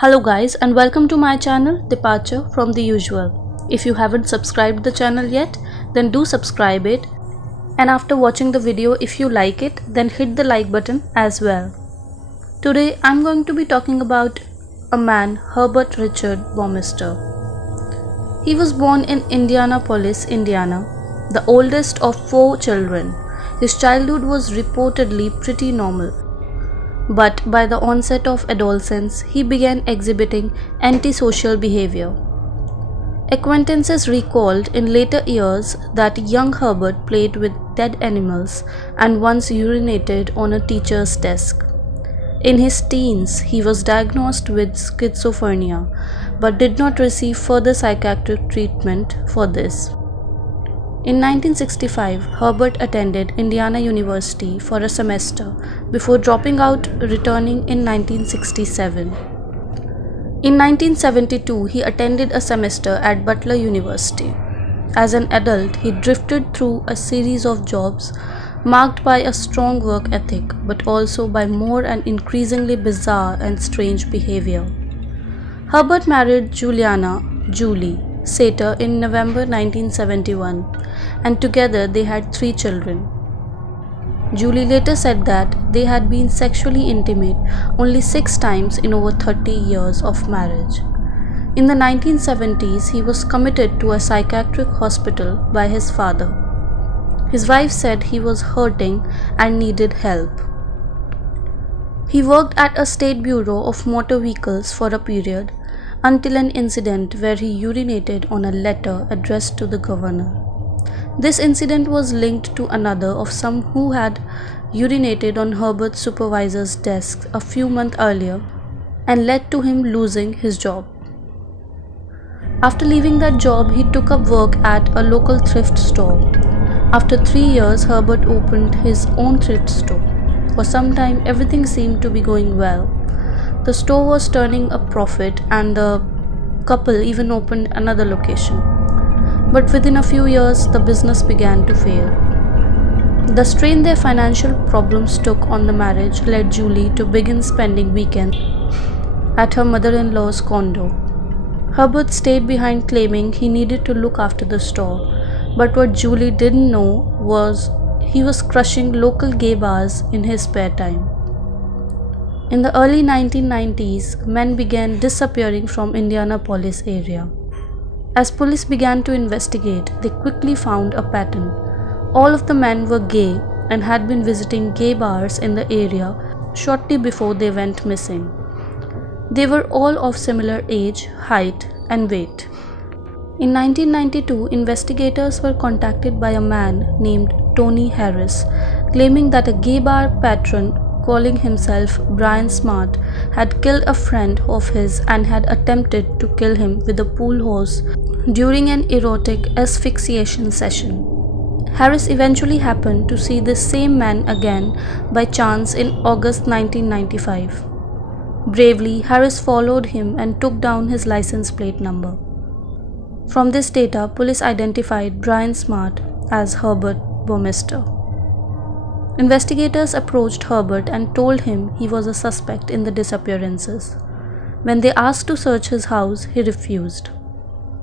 Hello guys and welcome to my channel Departure from the Usual. If you haven't subscribed the channel yet, then do subscribe it, and after watching the video, if you like it, then hit the like button as well. Today I'm going to be talking about a man, Herbert Richard Baumeister. He was born in Indianapolis, Indiana, the oldest of 4 children. His childhood was reportedly pretty normal. But by the onset of adolescence, he began exhibiting antisocial behavior. Acquaintances recalled in later years that young Herbert played with dead animals and once urinated on a teacher's desk. In his teens, he was diagnosed with schizophrenia, but did not receive further psychiatric treatment for this. In 1965, Herbert attended Indiana University for a semester before dropping out, returning in 1967. In 1972, he attended a semester at Butler University. As an adult, he drifted through a series of jobs marked by a strong work ethic, but also by more and increasingly bizarre and strange behavior. Herbert married Julie Sater in November 1971, and together they had 3 children. Julie later said that they had been sexually intimate only 6 times in over 30 years of marriage. In the 1970s, he was committed to a psychiatric hospital by his father. His wife said he was hurting and needed help. He worked at a state bureau of motor vehicles for a period, until an incident where he urinated on a letter addressed to the governor. This incident was linked to another of some who had urinated on Herbert's supervisor's desk a few months earlier and led to him losing his job. After leaving that job, he took up work at a local thrift store. After 3 years, Herbert opened his own thrift store. For some time, everything seemed to be going well. The store was turning a profit and the couple even opened another location. But within a few years, the business began to fail. The strain their financial problems took on the marriage led Julie to begin spending weekends at her mother-in-law's condo. Herbert stayed behind, claiming he needed to look after the store, but what Julie didn't know was he was crushing local gay bars in his spare time. In the early 1990s, men began disappearing from Indianapolis area. As police began to investigate, they quickly found a pattern. All of the men were gay and had been visiting gay bars in the area shortly before they went missing. They were all of similar age, height, and weight. In 1992, investigators were contacted by a man named Tony Harris, claiming that a gay bar patron calling himself Brian Smart had killed a friend of his and had attempted to kill him with a pool hose during an erotic asphyxiation session. Harris eventually happened to see this same man again by chance in August 1995. Bravely, Harris followed him and took down his license plate number. From this data, police identified Brian Smart as Herbert Baumeister. Investigators approached Herbert and told him he was a suspect in the disappearances. When they asked to search his house, he refused.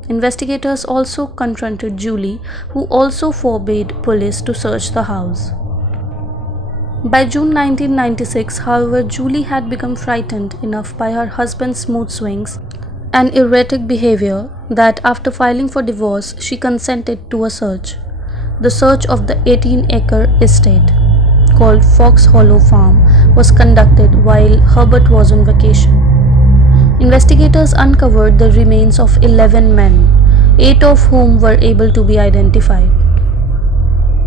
Investigators also confronted Julie, who also forbade police to search the house. By June 1996, however, Julie had become frightened enough by her husband's mood swings and erratic behavior that after filing for divorce, she consented to a search. The search of the 18-acre estate, called Fox Hollow Farm, was conducted while Herbert was on vacation. Investigators uncovered the remains of 11 men, 8 of whom were able to be identified.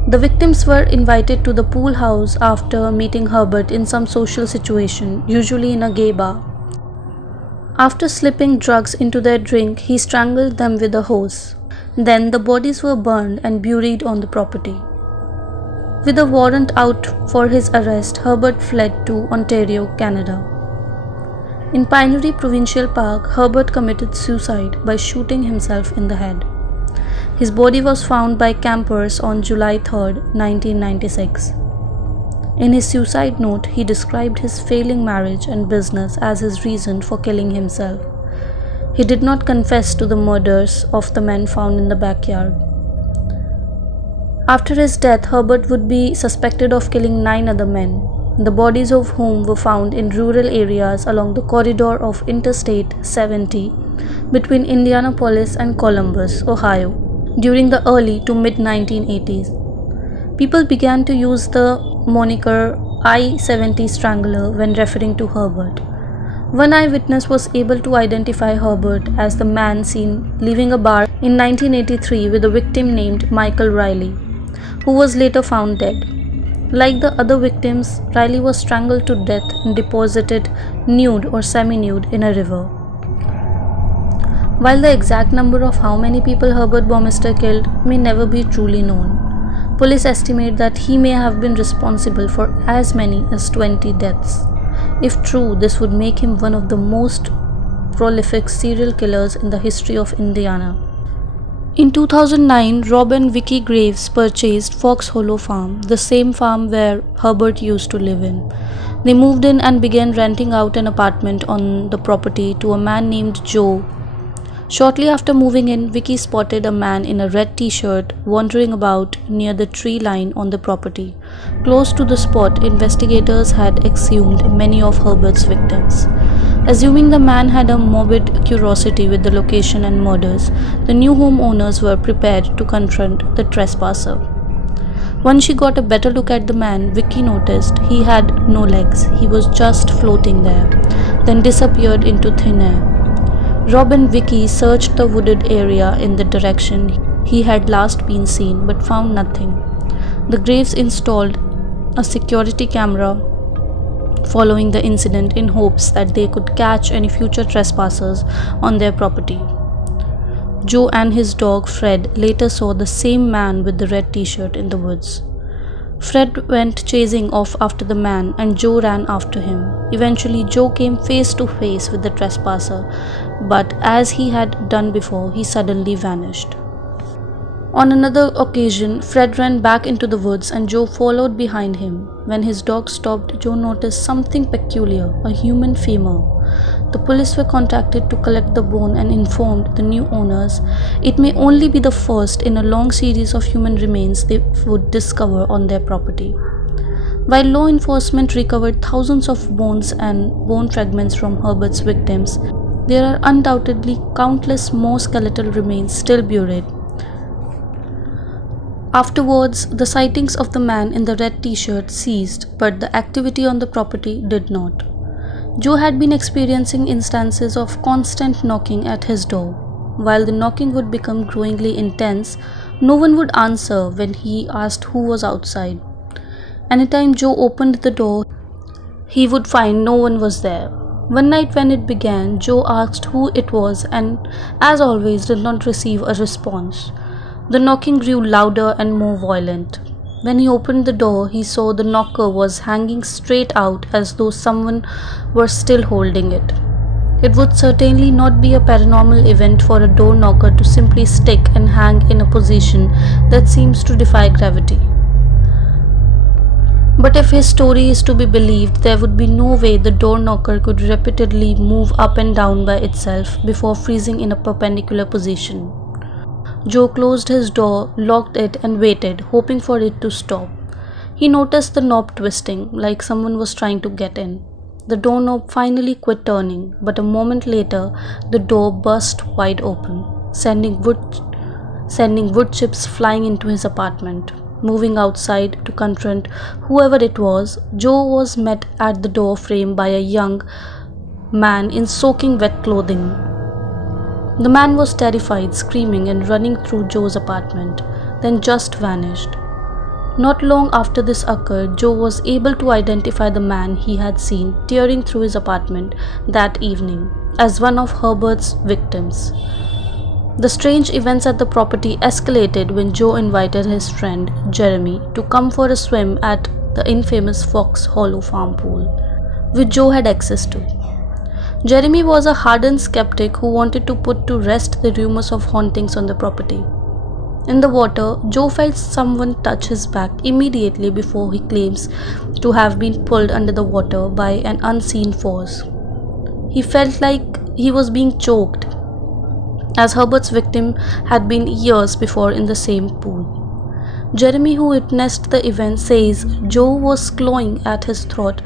The victims were invited to the pool house after meeting Herbert in some social situation, usually in a gay bar. After slipping drugs into their drink, he strangled them with a hose. Then the bodies were burned and buried on the property. With a warrant out for his arrest, Herbert fled to Ontario, Canada. In Pinery Provincial Park, Herbert committed suicide by shooting himself in the head. His body was found by campers on July 3, 1996. In his suicide note, he described his failing marriage and business as his reason for killing himself. He did not confess to the murders of the men found in the backyard. After his death, Herbert would be suspected of killing 9 other men, the bodies of whom were found in rural areas along the corridor of Interstate 70 between Indianapolis and Columbus, Ohio, during the early to mid-1980s. People began to use the moniker I-70 Strangler when referring to Herbert. One eyewitness was able to identify Herbert as the man seen leaving a bar in 1983 with a victim named Michael Riley, who was later found dead. Like the other victims, Riley was strangled to death and deposited nude or semi-nude in a river. While the exact number of how many people Herbert Baumeister killed may never be truly known, police estimate that he may have been responsible for as many as 20 deaths. If true, this would make him one of the most prolific serial killers in the history of Indiana. In 2009, Rob and Vicki Graves purchased Fox Hollow Farm, the same farm where Herbert used to live in. They moved in and began renting out an apartment on the property to a man named Joe. Shortly after moving in, Vicki spotted a man in a red t-shirt wandering about near the tree line on the property. Close to the spot, investigators had exhumed many of Herbert's victims. Assuming the man had a morbid curiosity with the location and murders, the new homeowners were prepared to confront the trespasser. Once she got a better look at the man, Vicki noticed he had no legs. He was just floating there, then disappeared into thin air. Rob and Vicki searched the wooded area in the direction he had last been seen but found nothing. The Graves installed a security camera following the incident in hopes that they could catch any future trespassers on their property. Joe and his dog Fred later saw the same man with the red t-shirt in the woods. Fred went chasing off after the man and Joe ran after him. Eventually, Joe came face to face with the trespasser, but as he had done before, he suddenly vanished. On another occasion, Fred ran back into the woods and Joe followed behind him. When his dog stopped, Joe noticed something peculiar, a human femur. The police were contacted to collect the bone and informed the new owners it may only be the first in a long series of human remains they would discover on their property. While law enforcement recovered thousands of bones and bone fragments from Herbert's victims, there are undoubtedly countless more skeletal remains still buried. Afterwards, the sightings of the man in the red t-shirt ceased, but the activity on the property did not. Joe had been experiencing instances of constant knocking at his door. While the knocking would become growingly intense, no one would answer when he asked who was outside. Anytime Joe opened the door, he would find no one was there. One night when it began, Joe asked who it was and, as always, did not receive a response. The knocking grew louder and more violent. When he opened the door, he saw the knocker was hanging straight out as though someone were still holding it. It would certainly not be a paranormal event for a door knocker to simply stick and hang in a position that seems to defy gravity. But if his story is to be believed, there would be no way the door knocker could repeatedly move up and down by itself before freezing in a perpendicular position. Joe closed his door, locked it and waited, hoping for it to stop. He noticed the knob twisting, like someone was trying to get in. The doorknob finally quit turning, but a moment later, the door burst wide open, sending wood chips flying into his apartment. Moving outside to confront whoever it was, Joe was met at the door frame by a young man in soaking wet clothing. The man was terrified, screaming and running through Joe's apartment, then just vanished. Not long after this occurred, Joe was able to identify the man he had seen tearing through his apartment that evening as one of Herbert's victims. The strange events at the property escalated when Joe invited his friend Jeremy to come for a swim at the infamous Fox Hollow Farm pool, which Joe had access to. Jeremy was a hardened skeptic who wanted to put to rest the rumors of hauntings on the property. In the water, Joe felt someone touch his back immediately before he claims to have been pulled under the water by an unseen force. He felt like he was being choked, as Herbert's victim had been years before in the same pool. Jeremy, who witnessed the event, says Joe was clawing at his throat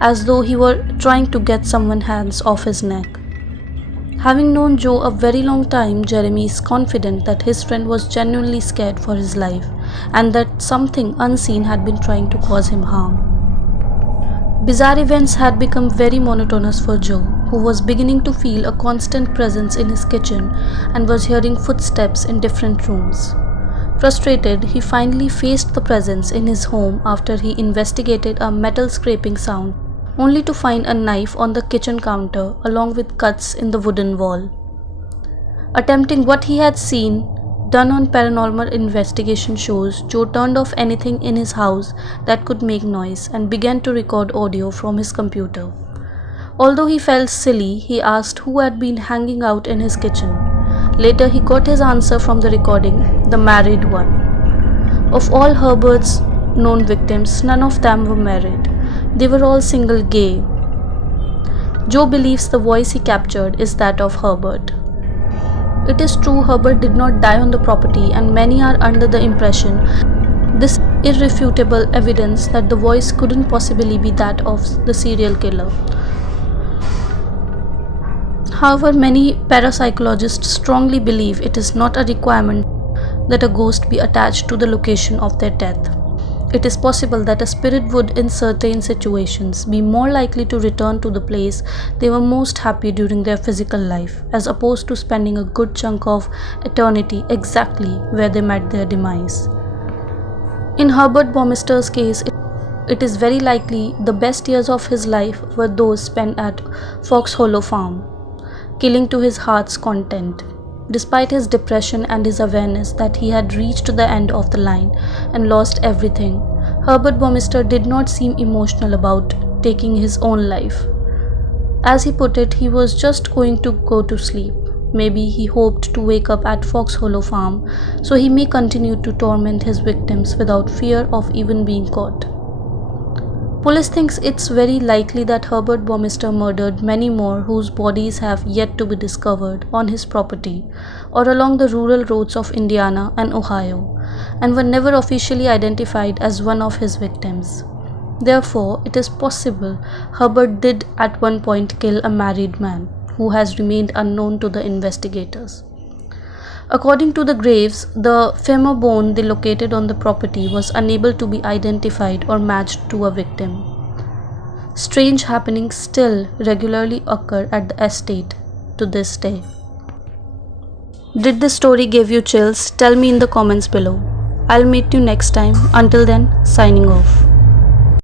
as though he were trying to get someone's hands off his neck. Having known Joe a very long time, Jeremy is confident that his friend was genuinely scared for his life and that something unseen had been trying to cause him harm. Bizarre events had become very monotonous for Joe, who was beginning to feel a constant presence in his kitchen and was hearing footsteps in different rooms. Frustrated, he finally faced the presence in his home after he investigated a metal scraping sound, only to find a knife on the kitchen counter along with cuts in the wooden wall. Attempting what he had seen done on paranormal investigation shows, Joe turned off anything in his house that could make noise and began to record audio from his computer. Although he felt silly, he asked who had been hanging out in his kitchen. Later, he got his answer from the recording, the married one. Of all Herbert's known victims, none of them were married. They were all single gay. Joe believes the voice he captured is that of Herbert. It is true Herbert did not die on the property, and many are under the impression this irrefutable evidence that the voice couldn't possibly be that of the serial killer. However, many parapsychologists strongly believe it is not a requirement that a ghost be attached to the location of their death. It is possible that a spirit would, in certain situations, be more likely to return to the place they were most happy during their physical life, as opposed to spending a good chunk of eternity exactly where they met their demise. In Herbert Bouwmeester's case, it is very likely the best years of his life were those spent at Fox Hollow Farm, killing to his heart's content. Despite his depression and his awareness that he had reached the end of the line and lost everything, Herbert Bouwmeester did not seem emotional about taking his own life. As he put it, he was just going to go to sleep. Maybe he hoped to wake up at Fox Hollow Farm so he may continue to torment his victims without fear of even being caught. Police thinks it's very likely that Herbert Bouwmeester murdered many more whose bodies have yet to be discovered on his property or along the rural roads of Indiana and Ohio, and were never officially identified as one of his victims. Therefore, it is possible Herbert did at one point kill a married man who has remained unknown to the investigators. According to the graves, the femur bone they located on the property was unable to be identified or matched to a victim. Strange happenings still regularly occur at the estate to this day. Did this story give you chills? Tell me in the comments below. I'll meet you next time. Until then, signing off.